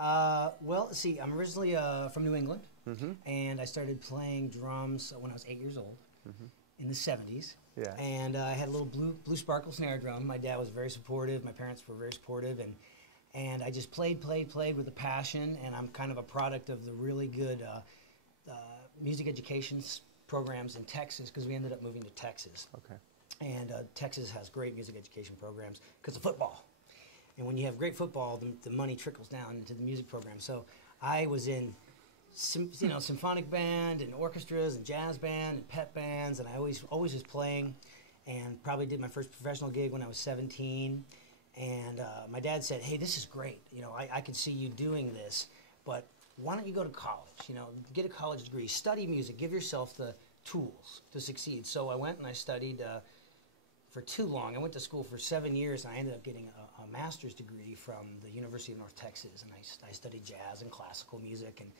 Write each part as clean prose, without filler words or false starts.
Well, see, I'm originally from New England, Mm-hmm. and I started playing drums when I was 8 years old in the 70s. Yeah. And I had a little blue sparkle snare drum. My dad was very supportive. My parents were very supportive, and I just played with a passion. And I'm kind of a product of the really good music education programs in Texas, because we ended up moving to Texas. Okay. And Texas has great music education programs because of football. And when you have great football, the money trickles down into the music program. So I was in symphonic band and orchestras and jazz band and pep bands, and I always was playing, and probably did my first professional gig when I was 17. And my dad said, "Hey, this is great. I can see you doing this, but why don't you go to college? Get a college degree, study music, give yourself the tools to succeed." So I went and I studied for too long. I went to school for 7 years, and I ended up getting a master's degree from the University of North Texas, and I studied jazz and classical music. And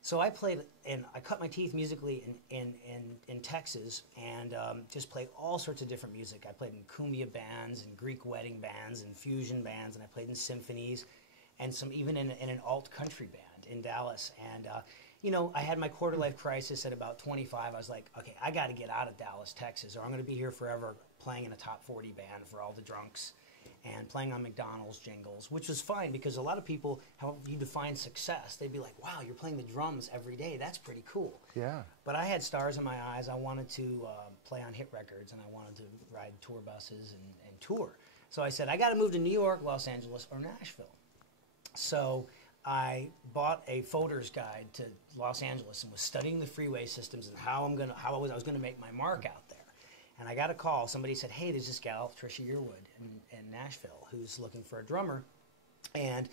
so I played, and I cut my teeth musically in Texas, and just played all sorts of different music. I played in cumbia bands and Greek wedding bands and fusion bands, and I played in symphonies, and even in an alt country band in Dallas. And I had my quarter life crisis at about 25. I was like, okay, I got to get out of Dallas, Texas, or I'm going to be here forever playing in a top 40 band for all the drunks and playing on McDonald's jingles, which was fine because a lot of people, how you define success, they'd be like, wow, you're playing the drums every day. That's pretty cool. Yeah. But I had stars in my eyes. I wanted to play on hit records, and I wanted to ride tour buses and tour. So I said, I got to move to New York, Los Angeles, or Nashville. So I bought a folder's guide to Los Angeles and was studying the freeway systems and how I was going to make my mark out there. And I got a call. Somebody said, "Hey, there's this gal, Trisha Yearwood, in Nashville, who's looking for a drummer." And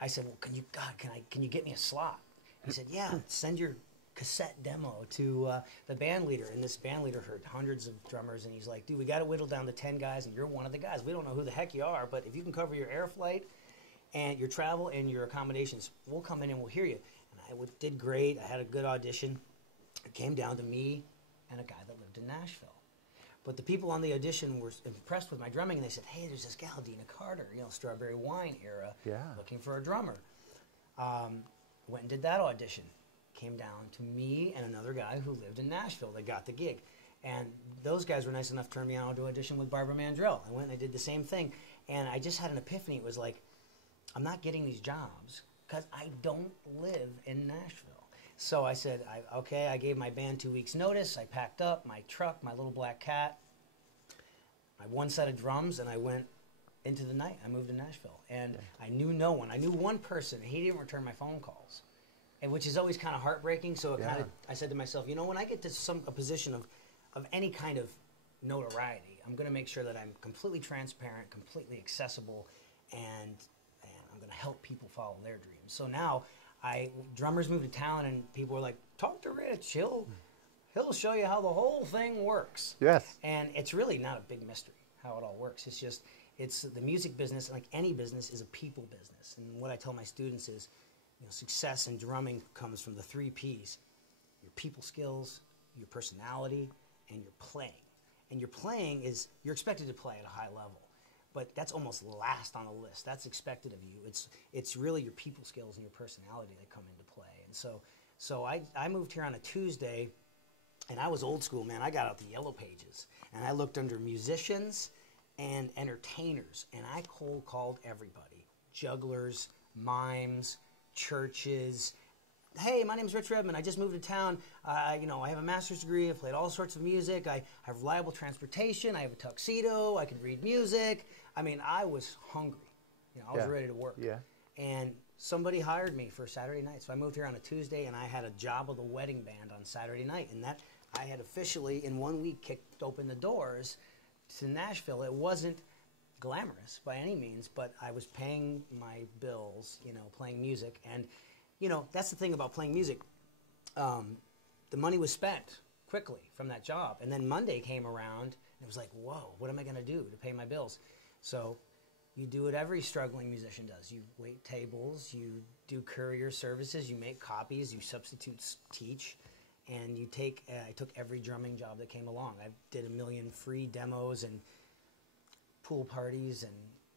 I said, "Well, can you get me a slot?" He said, "Yeah, send your cassette demo to the band leader." And this band leader heard hundreds of drummers, and he's like, "Dude, we got to whittle down to 10 guys, and you're one of the guys. We don't know who the heck you are, but if you can cover your air flight and your travel and your accommodations, we'll come in and we'll hear you." And I did great. I had a good audition. It came down to me and a guy that lived in Nashville. But the people on the audition were impressed with my drumming, and they said, "Hey, there's this gal, Dina Carter, Strawberry Wine era, looking for a drummer." Went and did that audition. Came down to me and another guy who lived in Nashville that got the gig. And those guys were nice enough to turn me on to audition with Barbara Mandrell. I went and I did the same thing. And I just had an epiphany. It was like, I'm not getting these jobs because I don't live in Nashville. So I said, okay, I gave my band 2 weeks' notice. I packed up my truck, my little black cat, my one set of drums, and I went into the night. I moved to Nashville. And I knew no one. I knew one person. He didn't return my phone calls, which is always kind of heartbreaking. So I said to myself, when I get to a position of any kind of notoriety, I'm going to make sure that I'm completely transparent, completely accessible, and I'm going to help people follow their dreams. So now drummers move to town, and people are like, "Talk to Rich. He'll show you how the whole thing works." Yes. And it's really not a big mystery how it all works. It's the music business, like any business, is a people business. And what I tell my students is, success in drumming comes from the 3 Ps: your people skills, your personality, and your playing. And your playing you're expected to play at a high level. But that's almost last on the list. That's expected of you. It's really your people skills and your personality that come into play. And so I moved here on a Tuesday, and I was old school, man. I got out the yellow pages, and I looked under musicians and entertainers, and I cold called everybody: jugglers, mimes, churches. "Hey, my name's Rich Redmond. I just moved to town. I have a master's degree. I've played all sorts of music. I have reliable transportation. I have a tuxedo. I can read music." I mean, I was hungry. I was ready to work. Yeah. And somebody hired me for Saturday night. So I moved here on a Tuesday, and I had a job with a wedding band on Saturday night. And that I had officially, in 1 week, kicked open the doors to Nashville. It wasn't glamorous by any means, but I was paying my bills, playing music. And that's the thing about playing music. The money was spent quickly from that job. And then Monday came around, and it was like, whoa, what am I going to do to pay my bills? So you do what every struggling musician does. You wait tables, you do courier services, you make copies, you substitute teach, and I took every drumming job that came along. I did 1 million free demos and pool parties and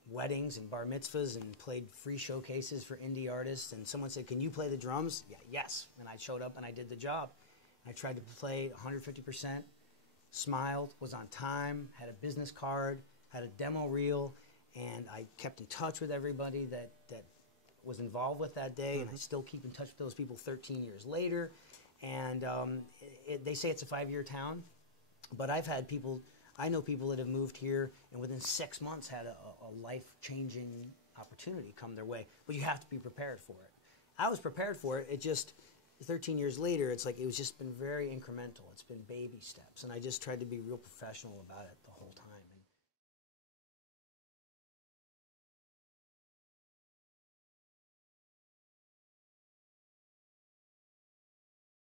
weddings and bar mitzvahs and played free showcases for indie artists. And someone said, "Can you play the drums?" Yeah, yes. And I showed up and I did the job. I tried to play 150%, smiled, was on time, had a business card, had a demo reel, and I kept in touch with everybody that was involved with that day, and I still keep in touch with those people 13 years later. And they say it's a 5-year town, but I've had people, I know people that have moved here and within 6 months had a life-changing opportunity come their way, but you have to be prepared for it. I was prepared for it. It just, 13 years later, it's like it was just been very incremental. It's been baby steps, and I just tried to be real professional about it the whole time.